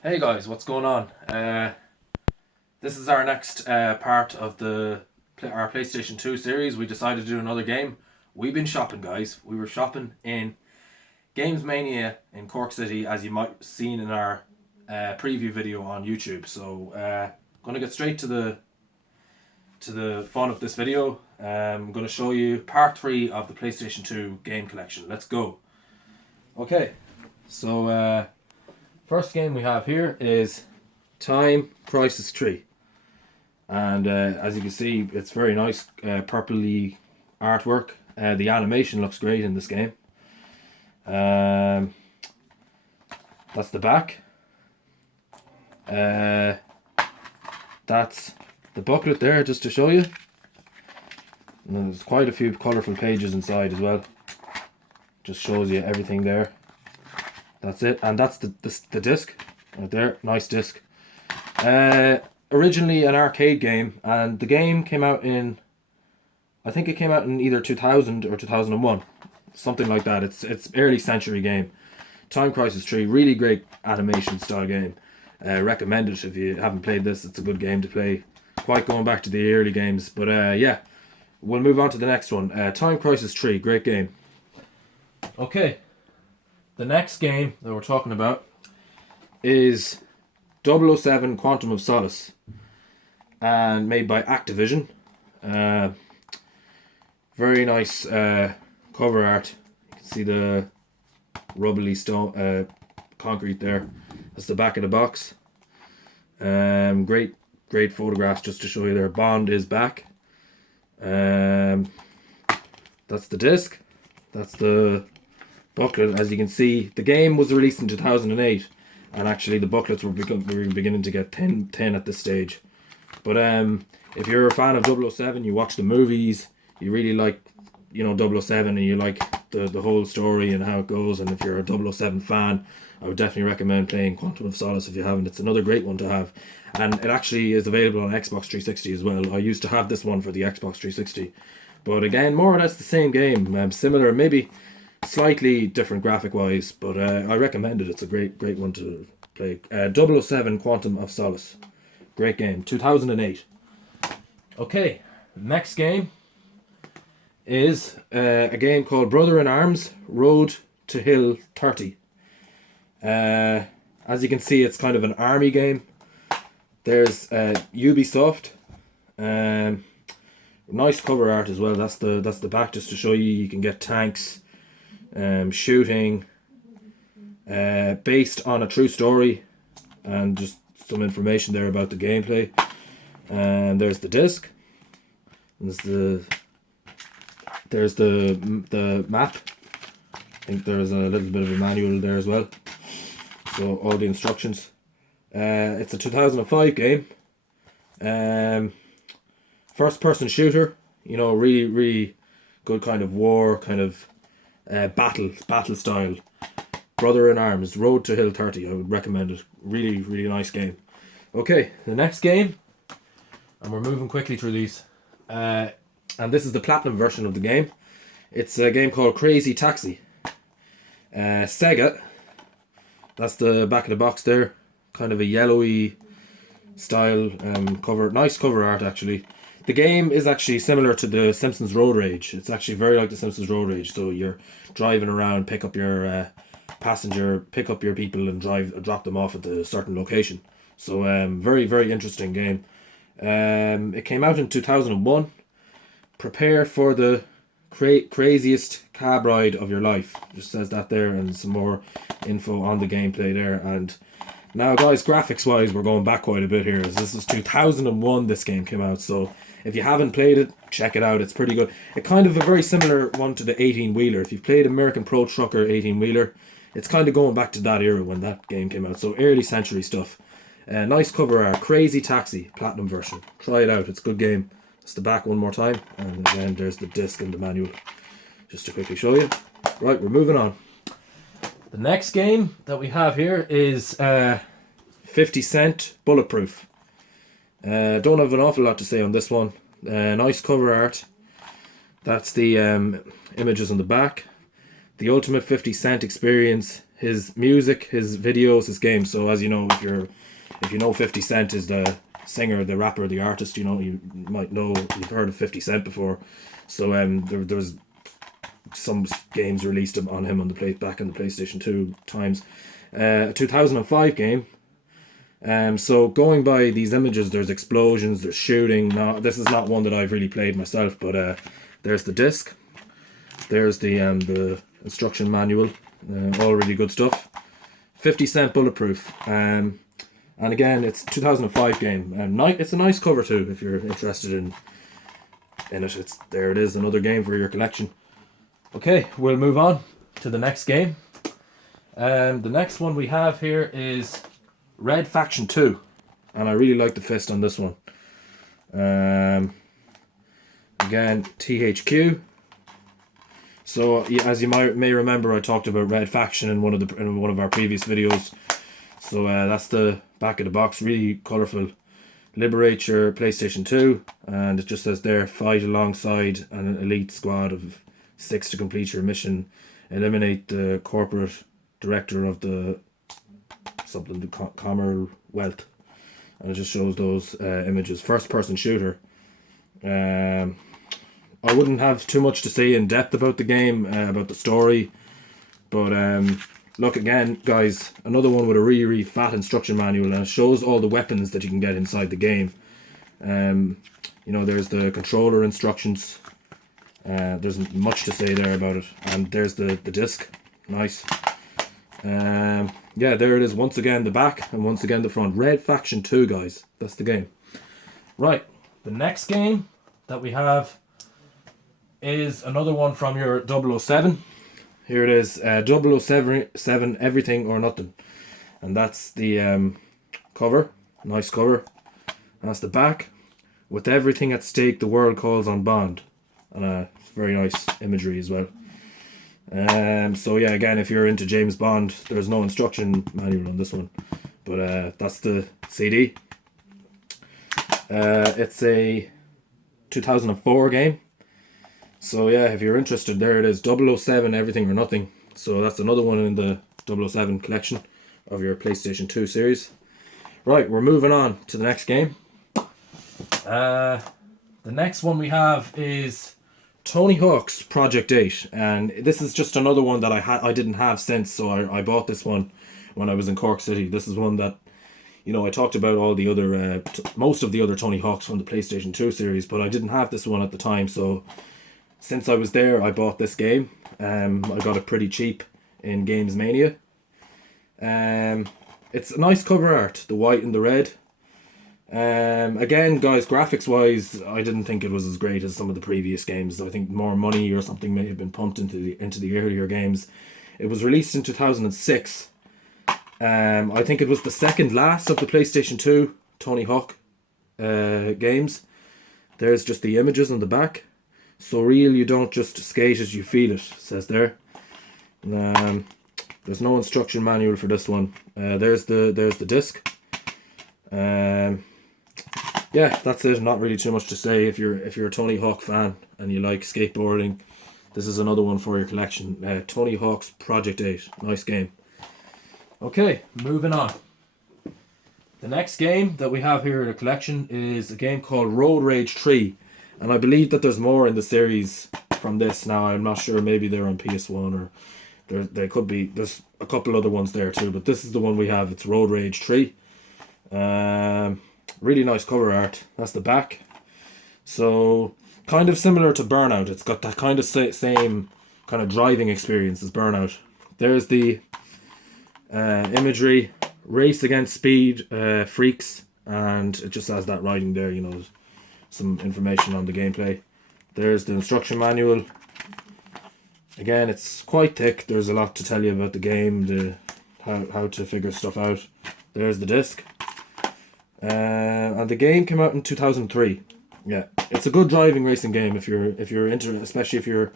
Hey guys, what's going on? This is our next part of our PlayStation 2 series. We decided to do another game. We've been shopping, guys. We were shopping in Games Mania in Cork City, as you might have seen in our preview video on YouTube. So, gonna get straight to the fun of this video. I'm gonna show you part 3 of the PlayStation 2 game collection. Let's go. Okay, so first game we have here is Time Crisis 3. And as you can see, it's very nice purpley artwork. The animation looks great in this game. That's the back. That's the booklet there, just to show you. And there's quite a few colourful pages inside as well. Just shows you everything there. That's it, and that's the disc right there. Nice disc. Originally an arcade game, and the game came out in, I think it came out in either 2000 or 2001, something like that. It's early century game. Time Crisis 3, really great animation style game. Recommend it if you haven't played this. It's a good game to play. Quite going back to the early games, but yeah, we'll move on to the next one. Time Crisis 3, great game. Okay. The next game that we're talking about is 007 Quantum of Solace, and made by Activision. Very nice cover art. You can see the rubbly stone concrete there. That's the back of the box. Great photographs just to show you there. Bond is back. That's the disc. That's the booklet. As you can see, the game was released in 2008, and actually the booklets were beginning to get thin at this stage. But if you're a fan of 007, you watch the movies, you really like 007, and you like the whole story and how it goes, and if you're a 007 fan, I would definitely recommend playing Quantum of Solace if you haven't. It's another great one to have, and it actually is available on Xbox 360 as well. I used to have this one for the Xbox 360, but again, more or less the same game, similar, maybe slightly different graphic wise, but I recommend it. It's a great one to play. 007 Quantum of Solace, great game, 2008. Okay, next game is a game called Brother in Arms Road to Hill 30. As you can see, it's kind of an army game. There's Ubisoft. Nice cover art as well. That's the back, just to show you can get tanks, shooting, based on a true story, and just some information there about the gameplay. And there's the disc. There's the map. I think there's a little bit of a manual there as well. So all the instructions. It's a 2005 game. First person shooter. Really good kind of war, kind of battle style. Brother in Arms, Road to Hill 30. I would recommend it. Really nice game. Okay, the next game, and we're moving quickly through these. And this is the platinum version of the game. It's a game called Crazy Taxi. Sega. That's the back of the box there. Kind of a yellowy style cover. Nice cover art, actually. The game is actually similar to the Simpsons Road Rage. It's actually very like the Simpsons Road Rage. So you're driving around, pick up your passenger, pick up your people, and drop them off at a certain location. So very interesting game. It came out in 2001. Prepare for the craziest cab ride of your life. Just says that there, and some more info on the gameplay there. And now, guys, graphics wise, we're going back quite a bit here. This is 2001 this game came out, so if you haven't played it, check it out. It's pretty good. It kind of a very similar one to the 18-wheeler. If you've played American Pro Trucker 18-wheeler, it's kind of going back to that era when that game came out. So early century stuff. Nice cover art. Crazy Taxi, platinum version. Try it out. It's a good game. It's the back one more time, and then there's the disc and the manual, just to quickly show you. Right, we're moving on. The next game that we have here is 50 Cent Bulletproof. Don't have an awful lot to say on this one. Nice cover art. That's the images on the back. The ultimate 50 Cent experience his music, his videos, his games. So as you know, if you know 50 Cent is the singer, the rapper, the artist, you know, you might know, you've heard of 50 Cent before. So there's some games released on him on the back in the PlayStation 2 times. 2005 game. So going by these images, there's explosions, there's shooting. Now this is not one that I've really played myself, but there's the disc, there's the instruction manual, all really good stuff. 50 Cent Bulletproof, and again it's 2005 game. It's a nice cover too if you're interested in it. There it is, another game for your collection. Okay, we'll move on to the next game. The next one we have here is Red Faction 2, and I really like the fist on this one. Again, THQ. So as you may remember, I talked about Red Faction in one of our previous videos. So that's the back of the box, really colourful. Liberate your PlayStation 2, and it just says there, fight alongside an elite squad of 6 to complete your mission. Eliminate the corporate director of the Commonwealth, and it just shows those images. First person shooter. I wouldn't have too much to say in depth about the game, about the story, but look again, guys, another one with a really fat instruction manual, and it shows all the weapons that you can get inside the game. You know, there's the controller instructions. There's much to say there about it, and there's the disc. Nice. Yeah, there it is, once again the back and once again the front. Red Faction 2, guys, that's the game. Right, the next game that we have is another one from your 007. Here it is, 007 Everything or Nothing, and that's the cover. Nice cover. That's the back. With everything at stake, the world calls on Bond, and it's very nice imagery as well. So yeah, again, if you're into James Bond, there's no instruction manual on this one, but that's the CD. It's a 2004 game. So yeah, if you're interested, there it is, 007 Everything or Nothing. So that's another one in the 007 collection of your PlayStation 2 series. Right, we're moving on to the next game. The next one we have is Tony Hawk's Project 8, and this is just another one that I didn't have since, so I bought this one when I was in Cork City. This is one that, you know, I talked about all the other most of the other Tony Hawks from the PlayStation 2 series, but I didn't have this one at the time, so since I was there I bought this game. I got it pretty cheap in Games Mania. It's a nice cover art, the white and the red. Again, guys, graphics wise, I didn't think it was as great as some of the previous games. I think more money or something may have been pumped into the earlier games. It was released in 2006. I think it was the second last of the PlayStation 2 Tony Hawk games. There's just the images on the back. So real, you don't just skate it, you feel it, says there. There's no instruction manual for this one. There's the disc. Yeah, that's it. Not really too much to say. If you're a Tony Hawk fan and you like skateboarding, this is another one for your collection. Tony Hawk's Project 8. Nice game. Okay, moving on. The next game that we have here in the collection is a game called Road Rage 3. And I believe that there's more in the series from this now. I'm not sure, maybe they're on PS1 or they could be. There's a couple other ones there too, but this is the one we have. It's Road Rage 3. Really nice cover art. That's the back. So kind of similar to Burnout. It's got that kind of same kind of driving experience as Burnout. There's the imagery, race against speed, freaks, and it just has that writing there, you know, some information on the gameplay. There's the instruction manual. Again, it's quite thick. There's a lot to tell you about the game, how to figure stuff out. There's the disc. And the game came out in 2003. Yeah, it's a good driving racing game if you're into, especially if you're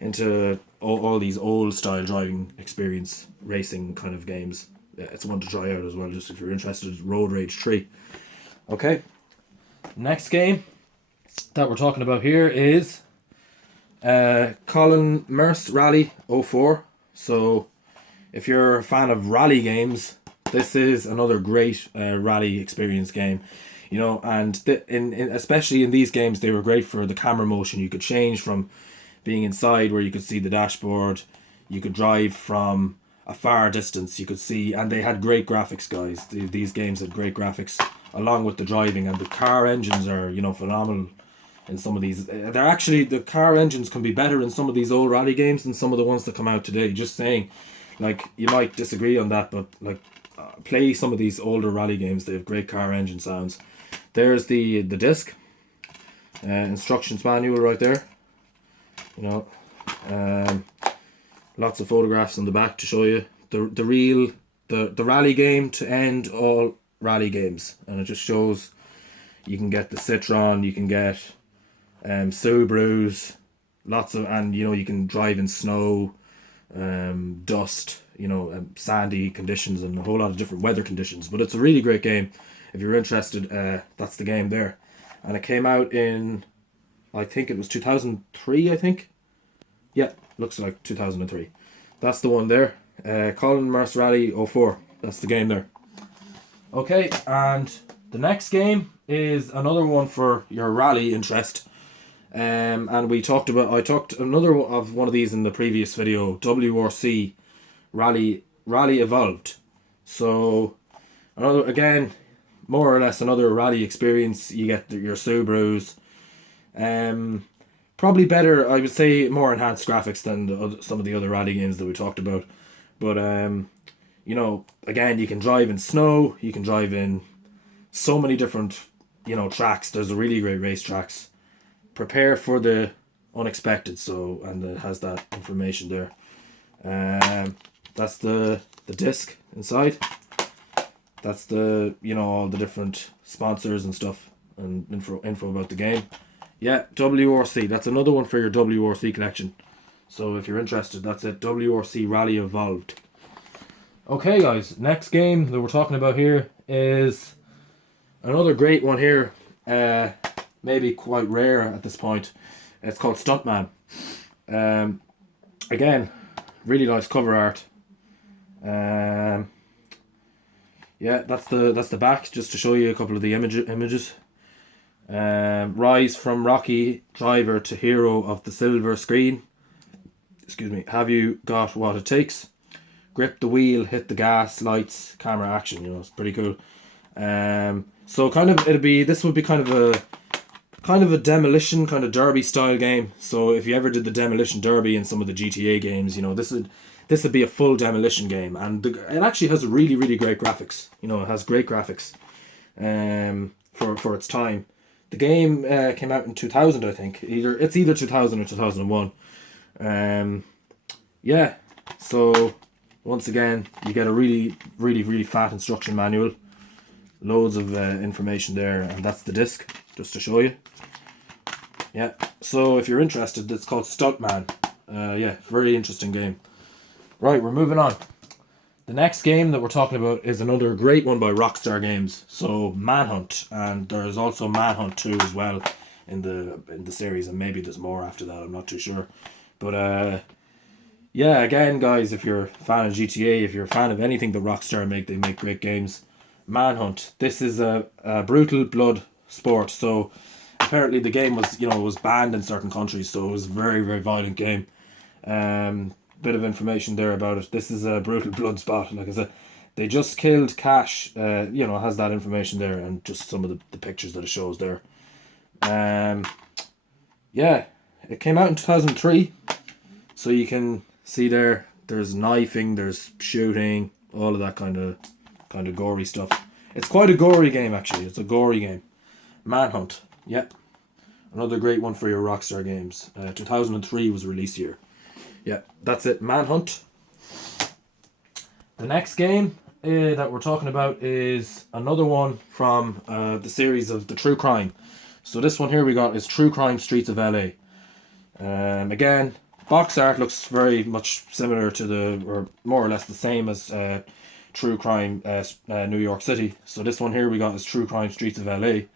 into all these old style driving experience racing kind of games. Yeah, it's one to try out as well, just if you're interested. Road Rage 3. Okay. Next game that we're talking about here is Colin Merce Rally 04. So if you're a fan of rally games, this is another great rally experience game. You know, and especially in these games, they were great for the camera motion. You could change from being inside where you could see the dashboard. You could drive from a far distance. You could see, and they had great graphics, guys. These games had great graphics along with the driving, and the car engines are, you know, phenomenal in some of these. They're actually, the car engines can be better in some of these old rally games than some of the ones that come out today. Just saying, like, you might disagree on that, but like, play some of these older rally games. They have great car engine sounds. There's the disc, instructions manual right there. You know, lots of photographs on the back to show you the rally game to end all rally games, and it just shows you can get the Citroen, you can get Subarus, lots of, and you know, you can drive in snow, dust, you know, sandy conditions, and a whole lot of different weather conditions. But it's a really great game. If you're interested, that's the game there. And it came out in, I think it was 2003, I think. Yeah, looks like 2003. That's the one there. Colin Mers Rally 04. That's the game there. Okay, and the next game is another one for your rally interest. And I talked another of one of these in the previous video, WRC Rally Evolved. So another, again, more or less another rally experience. You get your Subarus. Probably better, I would say, more enhanced graphics than some of the other rally games that we talked about. But you know, again, you can drive in snow. You can drive in so many different, you know, tracks. There's a really great race tracks. Prepare for the unexpected. So, and it has that information there. That's the disc inside. That's the, you know, all the different sponsors and stuff and info about the game. Yeah, WRC. That's another one for your WRC collection. So if you're interested, that's it. WRC Rally Evolved. Okay, guys. Next game that we're talking about here is another great one here. Maybe quite rare at this point. It's called Stuntman. Again, really nice cover art. Yeah, that's the back, just to show you a couple of the images. Rise from Rocky driver to hero of the silver screen. Excuse me. Have you got what it takes? Grip the wheel, hit the gas, lights, camera, action. You know, it's pretty cool. So kind of this would be kind of a demolition, kind of derby style game. So if you ever did the demolition derby in some of the GTA games, you know, this would be a full demolition game, and it actually has really, really great graphics. You know, it has great graphics for its time. The game came out in 2000, I think. It's either 2000 or 2001. Yeah, so once again, you get a really, really, really fat instruction manual. Loads of information there, and that's the disc, just to show you. Yeah, so if you're interested, it's called Stuntman. Yeah, very interesting game. Right, we're moving on. The next game that we're talking about is another great one by Rockstar Games. So Manhunt, and there's also Manhunt 2 as well in the series, and maybe there's more after that. I'm not too sure, but yeah, again, guys, if you're a fan of GTA, if you're a fan of anything that Rockstar make, they make great games. Manhunt. This is a brutal blood sport. So apparently the game was banned in certain countries, so it was a very, very violent game. Bit of information there about it. This is a brutal blood spot. Like I said, they just killed Cash. Has that information there, and just some of the pictures that it shows there. Yeah, it came out in 2003, so you can see there's knifing, there's shooting, all of that kind of gory stuff. It's quite a gory game, actually. It's a gory game. Manhunt. Yep. Another great one for your Rockstar Games. 2003 was release year. Yeah, that's it. Manhunt. The next game that we're talking about is another one from the series of the True Crime. So this one here we got is True Crime Streets of LA. Again, box art looks very much similar to or more or less the same as True Crime New York City. So this one here we got is True Crime Streets of LA.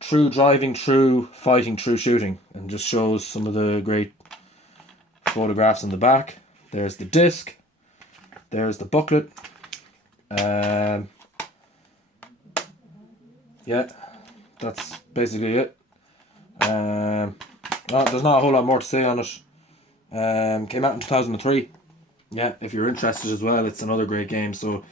True driving, true fighting, true shooting, and just shows some of the great photographs in the back. There's the disc. There's the booklet. Yeah, that's basically it. There's not a whole lot more to say on it. Came out in 2003. Yeah, if you're interested as well, it's another great game. So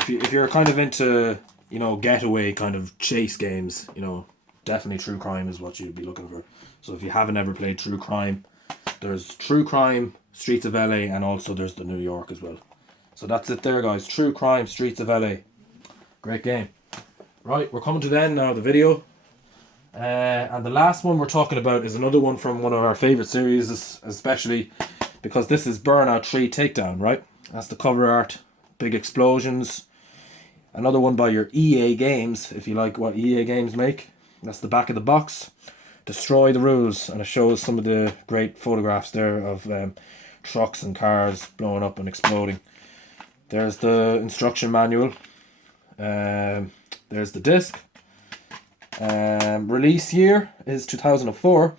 if you're kind of into, you know, getaway kind of chase games, you know, definitely True Crime is what you'd be looking for. So if you haven't ever played True Crime, there's True Crime, Streets of LA, and also there's the New York as well. So that's it there, guys. True Crime, Streets of LA. Great game. Right, we're coming to the end now of the video. And the last one we're talking about is another one from one of our favourite series, especially because this is Burnout 3 Takedown, right? That's the cover art. Big explosions. Another one by your EA Games, if you like what EA Games make. That's the back of the box. Destroy the rules. And it shows some of the great photographs there of trucks and cars blowing up and exploding. There's the instruction manual. There's the disc. Release year is 2004,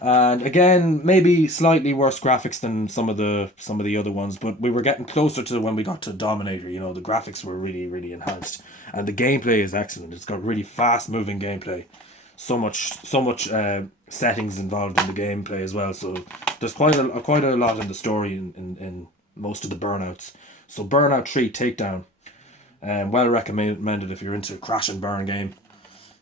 and again maybe slightly worse graphics than some of the other ones, but we were getting closer to when we got to Dominator. You know, the graphics were really enhanced, and the gameplay is excellent. It's got really fast moving gameplay, so much settings involved in the gameplay as well. So there's quite a lot in the story in most of the Burnouts. So Burnout 3 Takedown, well recommended if you're into crash and burn game.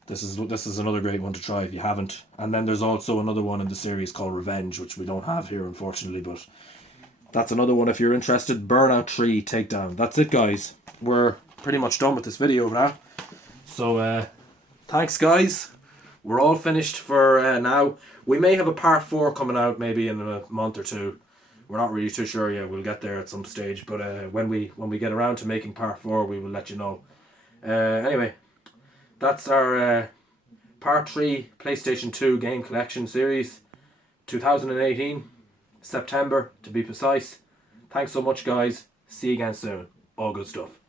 This is another great one to try if you haven't. And then there's also another one in the series called Revenge, which we don't have here unfortunately, but that's another one if you're interested. Burnout 3 Takedown. That's it, guys. We're pretty much done with this video now. So thanks, guys. We're all finished for now. We may have a part 4 coming out maybe in a month or two. We're not really too sure yet. We'll get there at some stage, but when we get around to making part 4, we will let you know. Anyway, that's our Part 3 PlayStation 2 Game Collection Series, 2018, September to be precise. Thanks so much, guys. See you again soon. All good stuff.